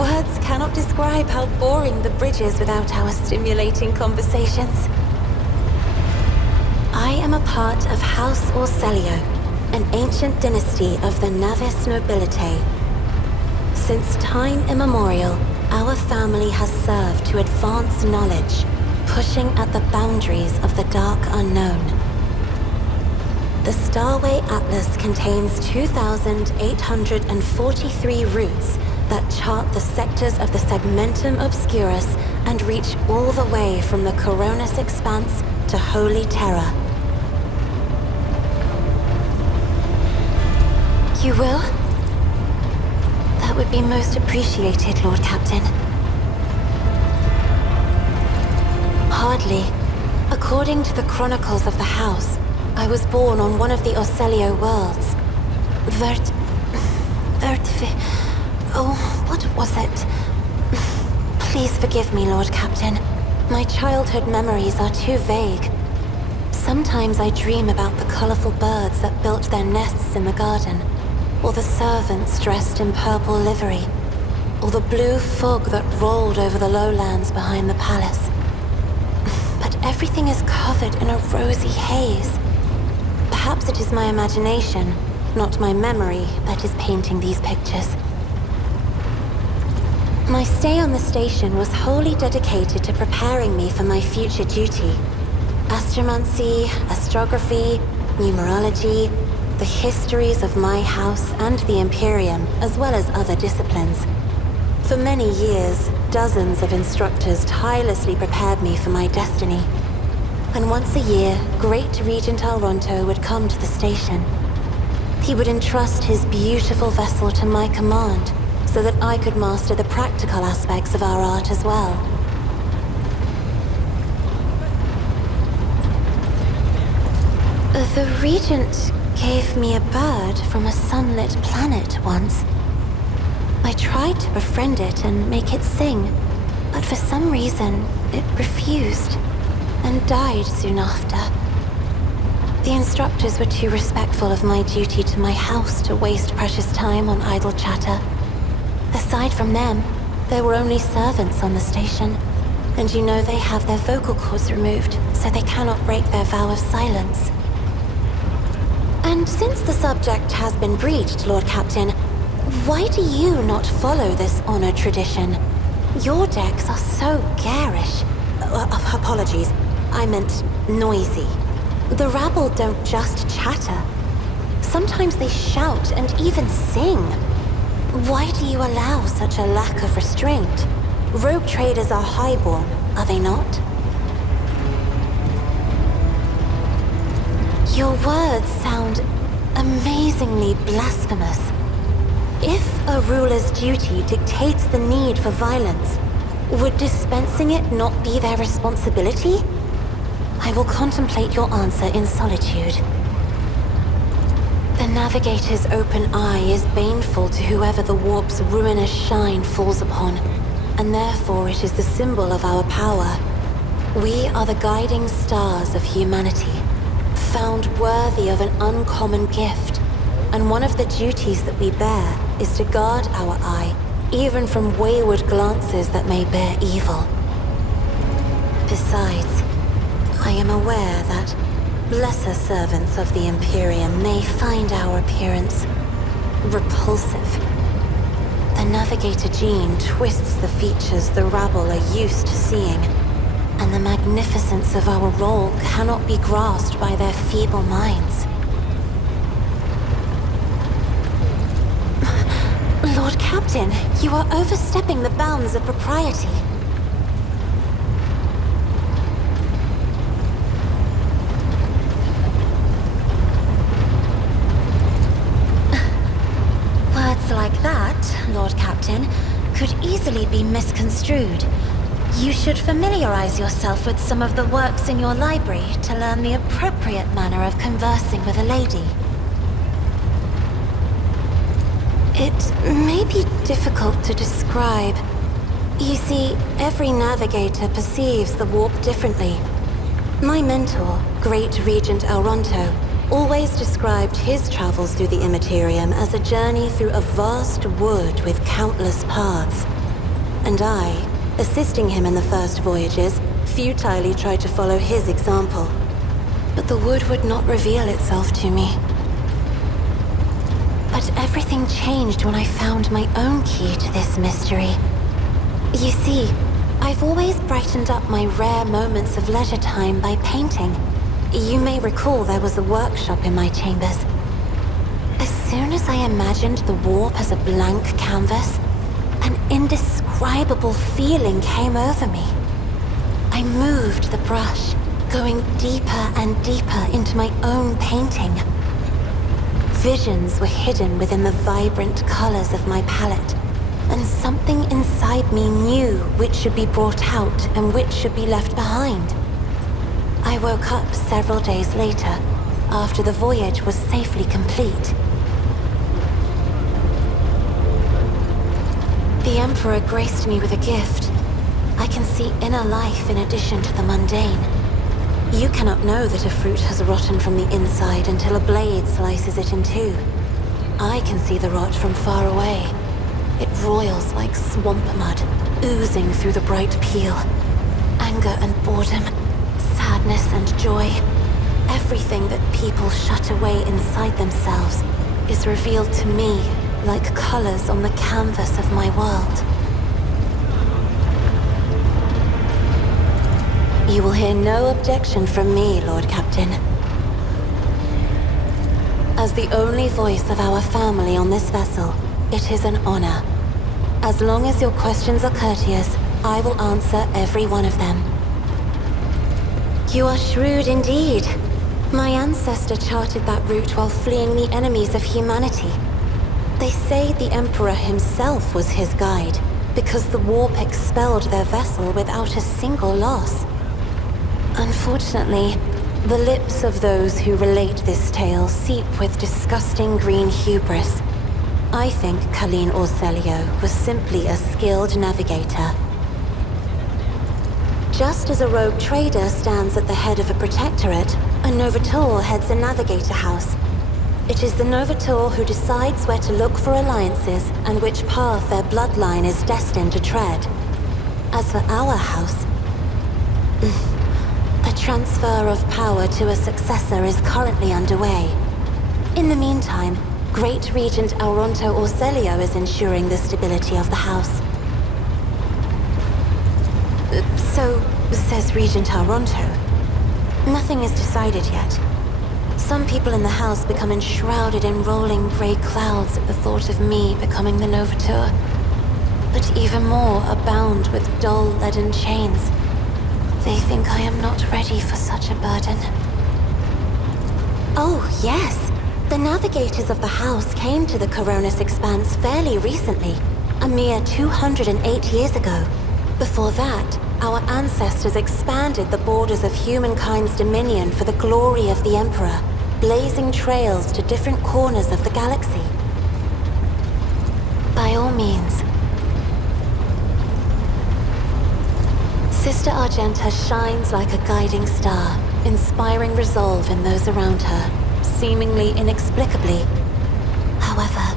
Words cannot describe how boring the bridge is without our stimulating conversations. I am a part of House Orselio, an ancient dynasty of the Navis nobility. Since time immemorial, our family has served to advance knowledge, pushing at the boundaries of the dark unknown. The Starway Atlas contains 2,843 routes that chart the sectors of the Segmentum Obscurus and reach all the way from the Koronus Expanse to Holy Terra. You will? That would be most appreciated, Lord Captain. Hardly. According to the chronicles of the House, I was born on one of the Orselio worlds. Oh, what was it? Please forgive me, Lord Captain. My childhood memories are too vague. Sometimes I dream about the colorful birds that built their nests in the garden, or the servants dressed in purple livery, or the blue fog that rolled over the lowlands behind the palace. But everything is covered in a rosy haze. Perhaps it is my imagination, not my memory, that is painting these pictures. My stay on the station was wholly dedicated to preparing me for my future duty. Astromancy, astrography, numerology, the histories of my house and the Imperium, as well as other disciplines. For many years, dozens of instructors tirelessly prepared me for my destiny. And once a year, Great Regent Alronto would come to the station. He would entrust his beautiful vessel to my command, so that I could master the practical aspects of our art as well. The Regent gave me a bird from a sunlit planet once. I tried to befriend it and make it sing, but for some reason, it refused, and died soon after. The instructors were too respectful of my duty to my house to waste precious time on idle chatter. Aside from them, there were only servants on the station, and you know they have their vocal cords removed, so they cannot break their vow of silence. And since the subject has been breached, Lord Captain, why do you not follow this honored tradition? Your decks are so garish. Apologies, I meant noisy. The rabble don't just chatter. Sometimes they shout and even sing. Why do you allow such a lack of restraint? Rogue traders are highborn, are they not? Your words sound amazingly blasphemous. If a ruler's duty dictates the need for violence, would dispensing it not be their responsibility? I will contemplate your answer in solitude. The Navigator's open eye is baneful to whoever the warp's ruinous shine falls upon, and therefore it is the symbol of our power. We are the guiding stars of humanity, found worthy of an uncommon gift, and one of the duties that we bear is to guard our eye, even from wayward glances that may bear evil. Besides, I am aware that lesser servants of the Imperium may find our appearance repulsive. The Navigator gene twists the features the rabble are used to seeing, and the magnificence of our role cannot be grasped by their feeble minds. Lord Captain, you are overstepping the bounds of propriety. Words like that, Lord Captain, could easily be misconstrued. You should familiarize yourself with some of the works in your library to learn the appropriate manner of conversing with a lady. It may be difficult to describe. You see, every navigator perceives the warp differently. My mentor, Great Regent Alronto, always described his travels through the Imperium as a journey through a vast wood with countless paths. And I, assisting him in the first voyages, futilely tried to follow his example. But the wood would not reveal itself to me. But everything changed when I found my own key to this mystery. You see, I've always brightened up my rare moments of leisure time by painting. You may recall there was a workshop in my chambers. As soon as I imagined the warp as a blank canvas, an indescribable feeling came over me. I moved the brush, going deeper and deeper into my own painting. Visions were hidden within the vibrant colors of my palette, and something inside me knew which should be brought out and which should be left behind. I woke up several days later, after the voyage was safely complete. The Emperor graced me with a gift. I can see inner life in addition to the mundane. You cannot know that a fruit has rotten from the inside until a blade slices it in two. I can see the rot from far away. It roils like swamp mud, oozing through the bright peel. Anger and boredom, sadness and joy. Everything that people shut away inside themselves is revealed to me like colors on the canvas of my world. You will hear no objection from me, Lord Captain. As the only voice of our family on this vessel, it is an honor. As long as your questions are courteous, I will answer every one of them. You are shrewd indeed. My ancestor charted that route while fleeing the enemies of humanity. They say the Emperor himself was his guide, because the warp expelled their vessel without a single loss. Unfortunately, the lips of those who relate this tale seep with disgusting green hubris. I think Colleen Orselio was simply a skilled navigator. Just as a rogue trader stands at the head of a protectorate, a Novator heads a navigator house. It is the Novator who decides where to look for alliances and which path their bloodline is destined to tread. As for our house, the transfer of power to a successor is currently underway. In the meantime, Great Regent Auronto Orselio is ensuring the stability of the house. So, says Regent Auronto. Nothing is decided yet. Some people in the house become enshrouded in rolling gray clouds at the thought of me becoming the Novator. But even more are bound with dull leaden chains. They think I am not ready for such a burden. Oh, yes. The navigators of the house came to the Koronus Expanse fairly recently, a mere 208 years ago. Before that, our ancestors expanded the borders of humankind's dominion for the glory of the Emperor, blazing trails to different corners of the galaxy. By all means. Sister Argenta shines like a guiding star, inspiring resolve in those around her, seemingly inexplicably. However,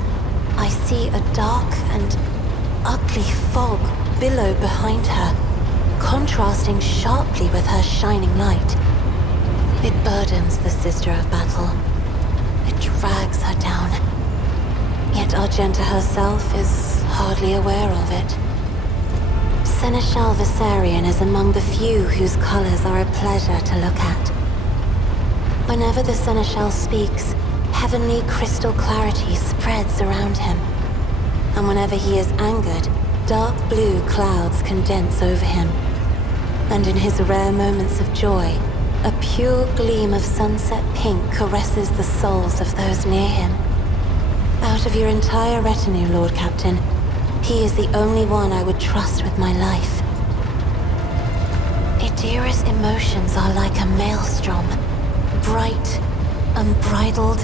I see a dark and ugly fog billow behind her, contrasting sharply with her shining light. It burdens the Sister of Battle. It drags her down. Yet Argenta herself is hardly aware of it. Seneschal Viserion is among the few whose colors are a pleasure to look at. Whenever the Seneschal speaks, heavenly crystal clarity spreads around him. And whenever he is angered, dark blue clouds condense over him. And in his rare moments of joy, a pure gleam of sunset pink caresses the souls of those near him. Out of your entire retinue, Lord Captain, he is the only one I would trust with my life. Idira's emotions are like a maelstrom, bright, unbridled,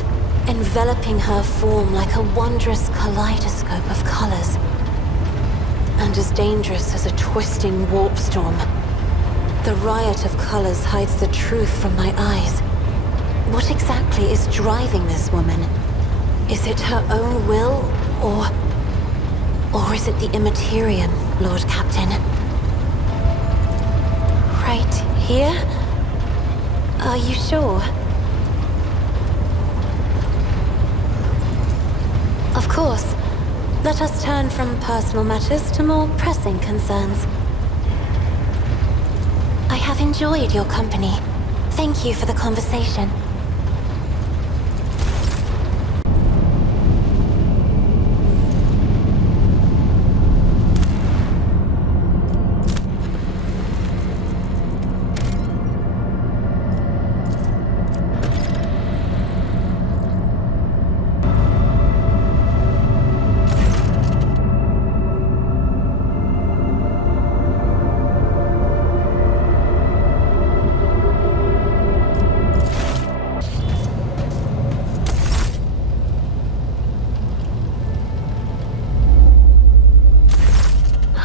enveloping her form like a wondrous kaleidoscope of colors. And as dangerous as a twisting warp storm. The riot of colors hides the truth from my eyes. What exactly is driving this woman? Is it her own will, or... Or is it the Imperium, Lord Captain? Right here? Are you sure? Of course. Let us turn from personal matters to more pressing concerns. I have enjoyed your company. Thank you for the conversation.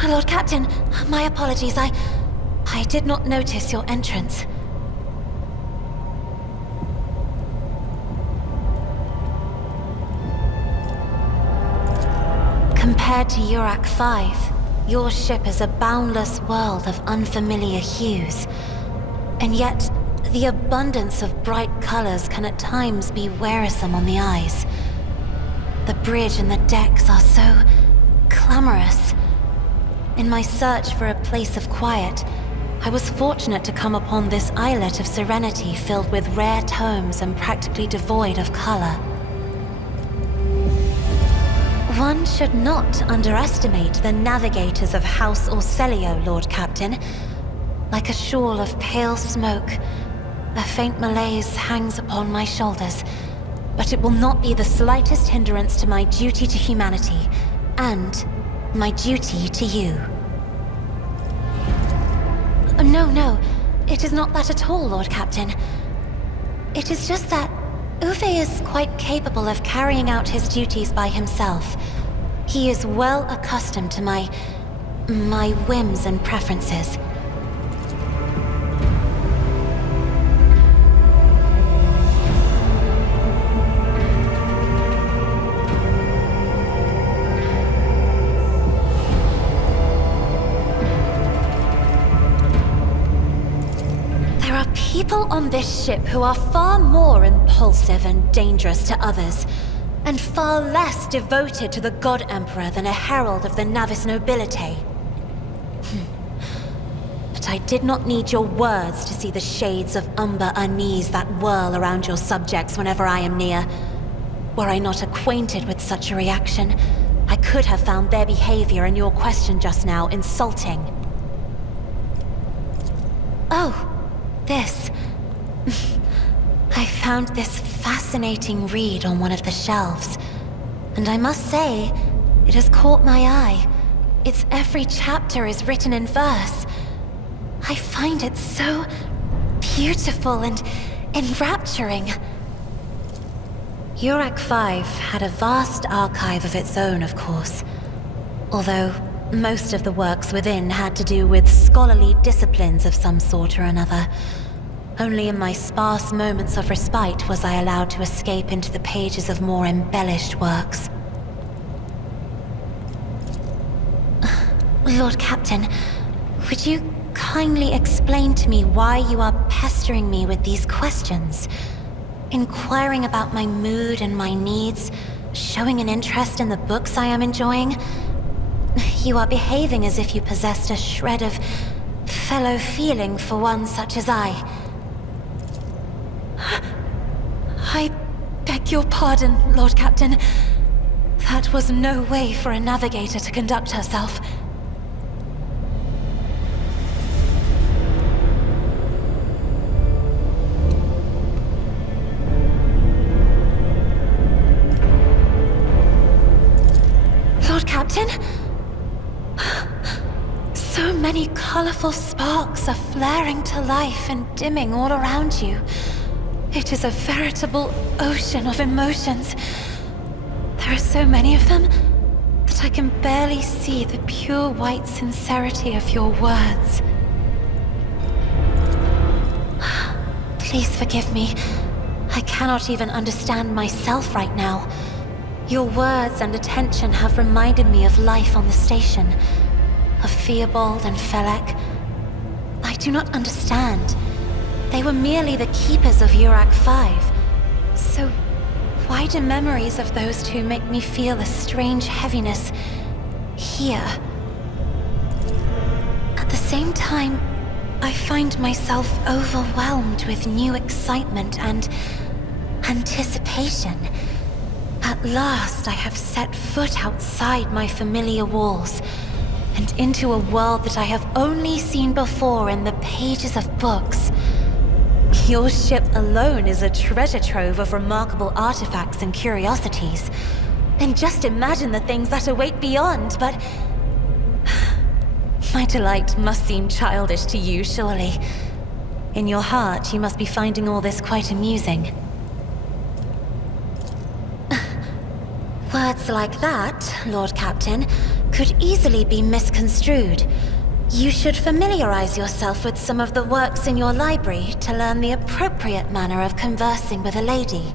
Lord Captain, my apologies. I did not notice your entrance. Compared to Urak 5, your ship is a boundless world of unfamiliar hues. And yet, the abundance of bright colors can at times be wearisome on the eyes. The bridge and the decks are so clamorous. In my search for a place of quiet, I was fortunate to come upon this islet of serenity filled with rare tomes and practically devoid of color. One should not underestimate the navigators of House Orselio, Lord Captain. Like a shawl of pale smoke, a faint malaise hangs upon my shoulders, but it will not be the slightest hindrance to my duty to humanity, and my duty to you. No, it is not that at all, Lord Captain. It is just that Uwe is quite capable of carrying out his duties by himself. He is well accustomed to my whims and preferences. People on this ship who are far more impulsive and dangerous to others, and far less devoted to the God Emperor than a herald of the Navis nobility. But I did not need your words to see the shades of umber unease that whirl around your subjects whenever I am near. Were I not acquainted with such a reaction, I could have found their behavior in your question just now insulting. Oh. This. I found this fascinating read on one of the shelves, and I must say, it has caught my eye. Its every chapter is written in verse. I find it so beautiful and enrapturing. Urak 5 had a vast archive of its own, of course, although most of the works within had to do with scholarly disciplines of some sort or another. Only in my sparse moments of respite was I allowed to escape into the pages of more embellished works. Lord Captain, would you kindly explain to me why you are pestering me with these questions? Inquiring about my mood and my needs, showing an interest in the books I am enjoying? You are behaving as if you possessed a shred of fellow feeling for one such as I. I beg your pardon, Lord Captain. That was no way for a navigator to conduct herself. Lord Captain? So many colorful sparks are flaring to life and dimming all around you. It is a veritable ocean of emotions. There are so many of them that I can barely see the pure white sincerity of your words. Please forgive me. I cannot even understand myself right now. Your words and attention have reminded me of life on the station, of Theobald and Felek. I do not understand. They were merely the keepers of Urak 5. So, why do memories of those two make me feel a strange heaviness here? At the same time, I find myself overwhelmed with new excitement and anticipation. At last, I have set foot outside my familiar walls, and into a world that I have only seen before in the pages of books. Your ship alone is a treasure trove of remarkable artifacts and curiosities. And just imagine the things that await beyond, but... My delight must seem childish to you, surely. In your heart, you must be finding all this quite amusing. Words like that, Lord Captain, could easily be misconstrued. You should familiarize yourself with some of the works in your library to learn the appropriate manner of conversing with a lady.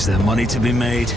Is there money to be made?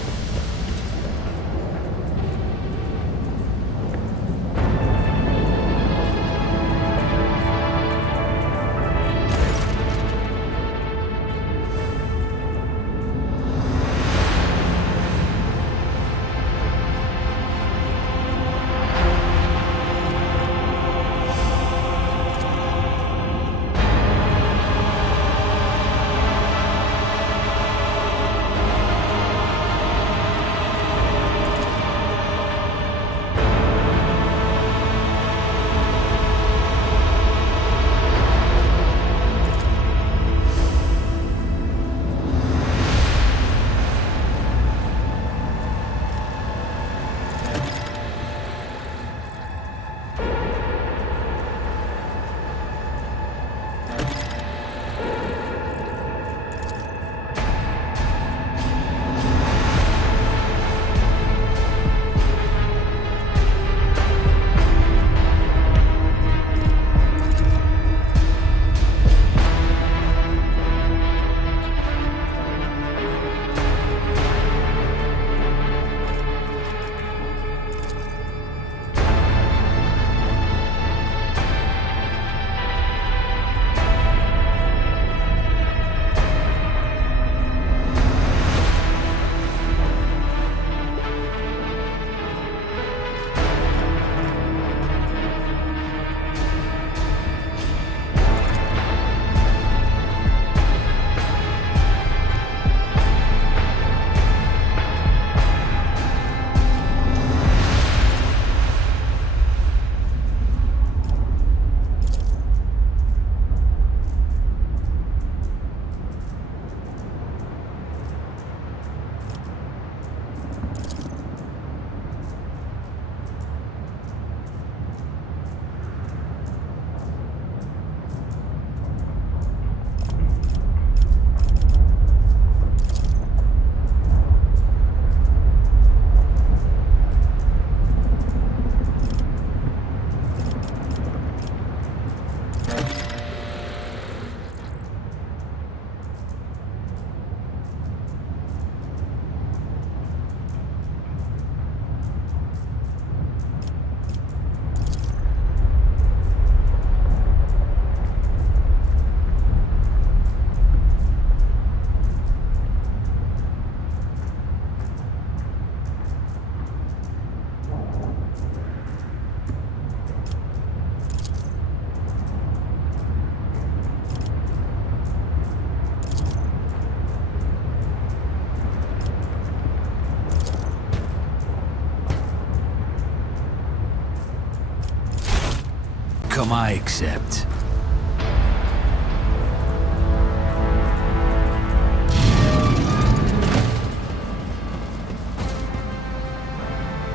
Come, I accept.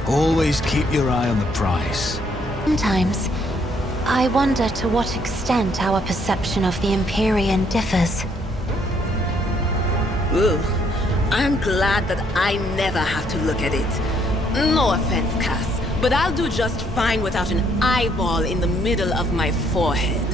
Always keep your eye on the price. Sometimes, I wonder to what extent our perception of the Imperium differs. Ooh, I'm glad that I never have to look at it. No offense, Cass, but I'll do just fine without an eyeball in the middle of my forehead.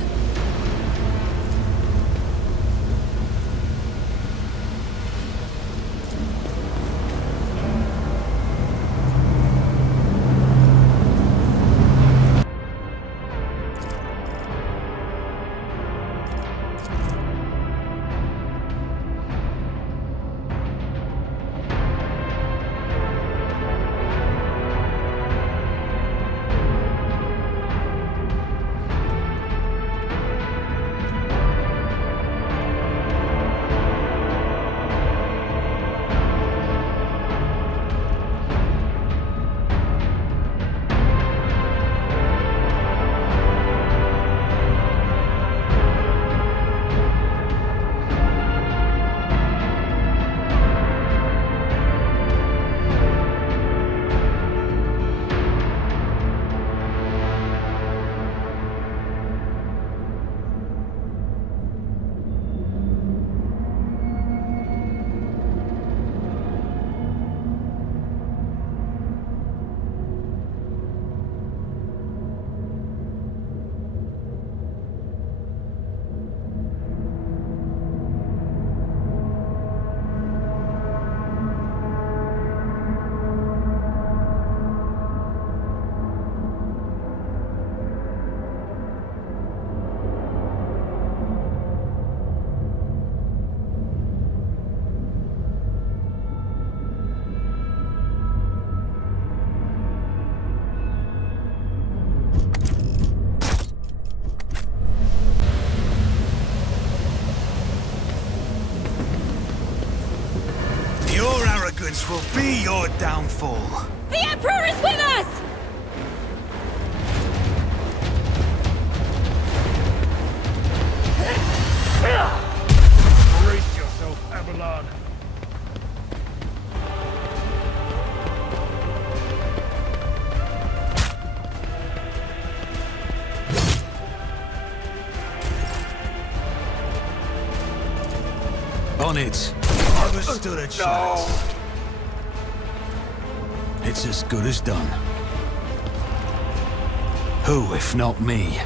Resistance will be your downfall. The Emperor is with us! Brace yourself, Abelard. On it. Never stood a chance. It's as good as done. Who, if not me?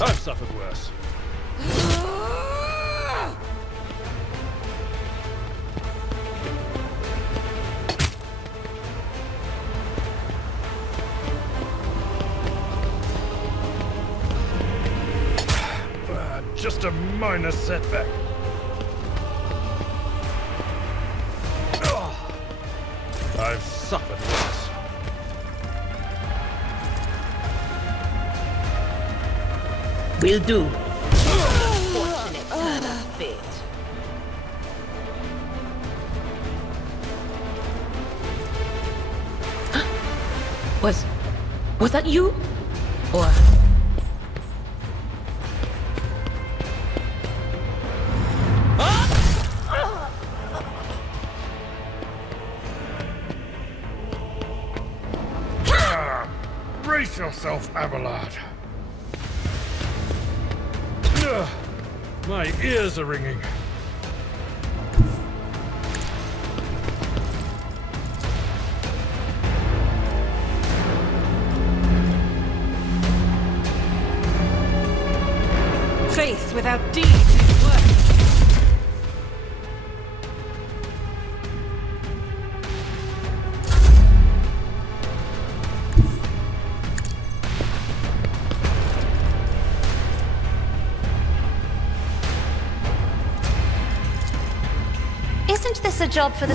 I've suffered worse. Just a minor setback. I've suffered worse. Will do. Unfortunate turn of fate. Was that you? Or... Brace yourself, Abelard. My ears are ringing. Faith without deed is worthless. Isn't this a job for the...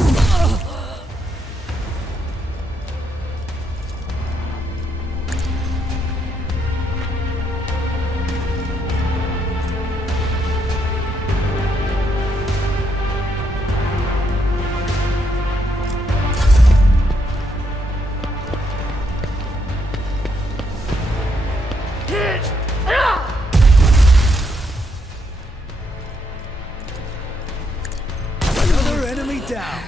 Another enemy down.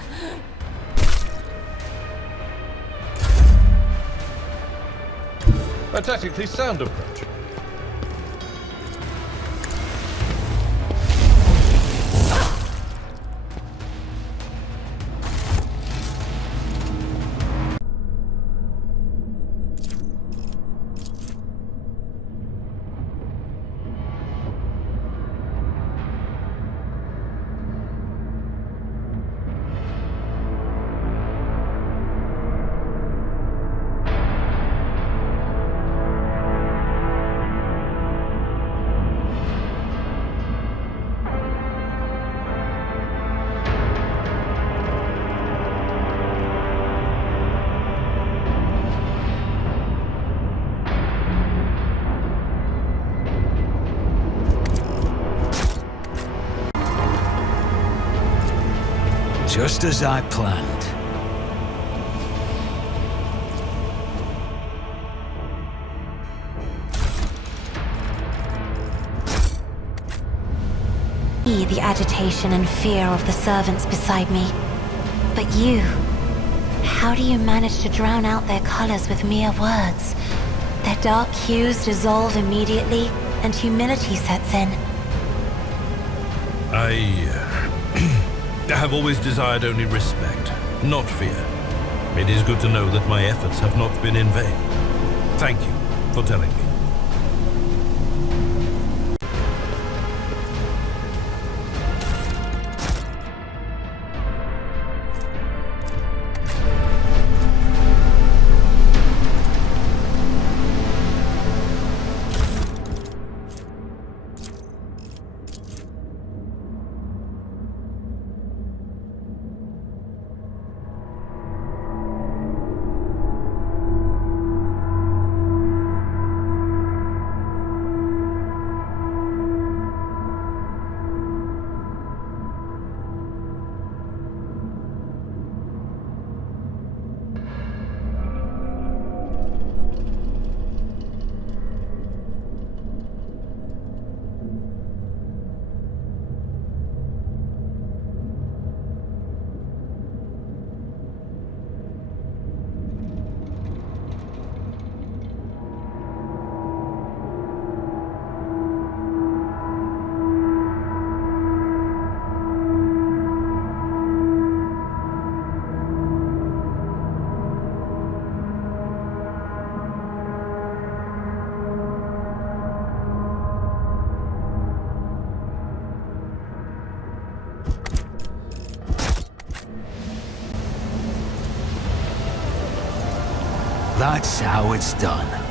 A tactically sound approach. Just as I planned. The agitation and fear of the servants beside me. But you, how do you manage to drown out their colors with mere words? Their dark hues dissolve immediately, and humility sets in. I have always desired only respect, not fear. It is good to know that my efforts have not been in vain. Thank you for telling me. That's how it's done.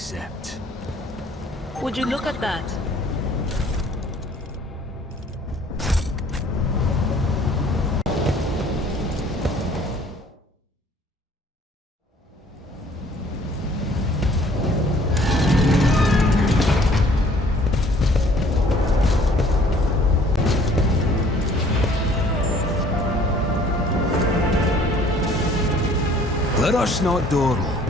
accept. Would you look at that? Let us not dawdle.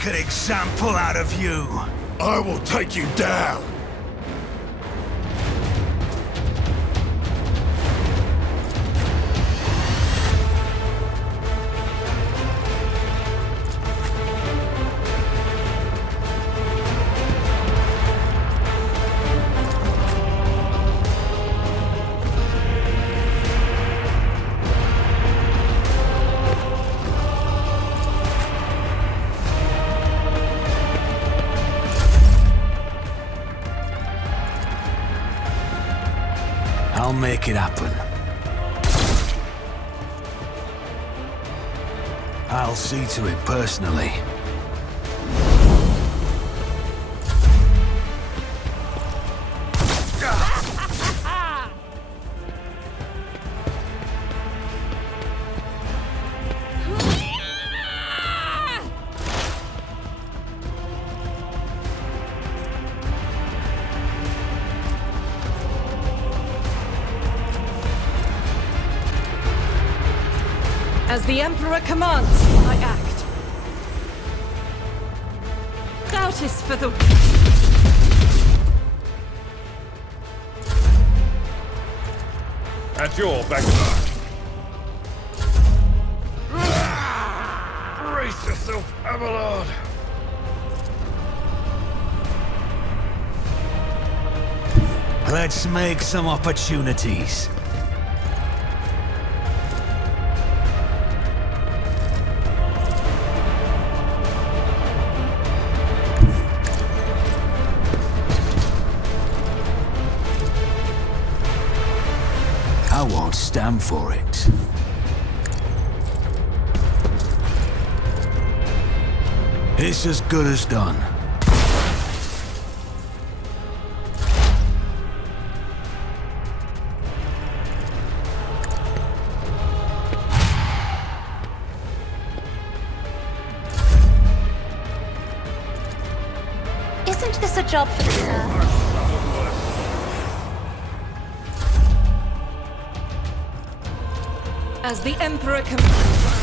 make an example out of you. I will take you down. I'll make it happen. I'll see to it personally. As the Emperor commands, I act. Doubt is for the... At your backwater. Brace yourself, Abelard. Let's make some opportunities. I won't stand for it. It's as good as done. Isn't this a job for the sir? As the Emperor commands, I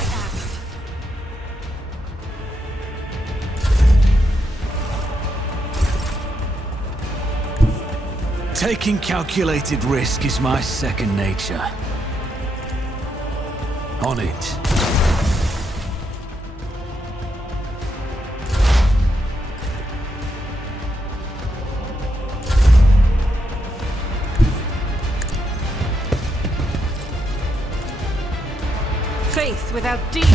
act. Taking calculated risk is my second nature. On it. Faith without deed.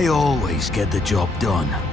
I always get the job done.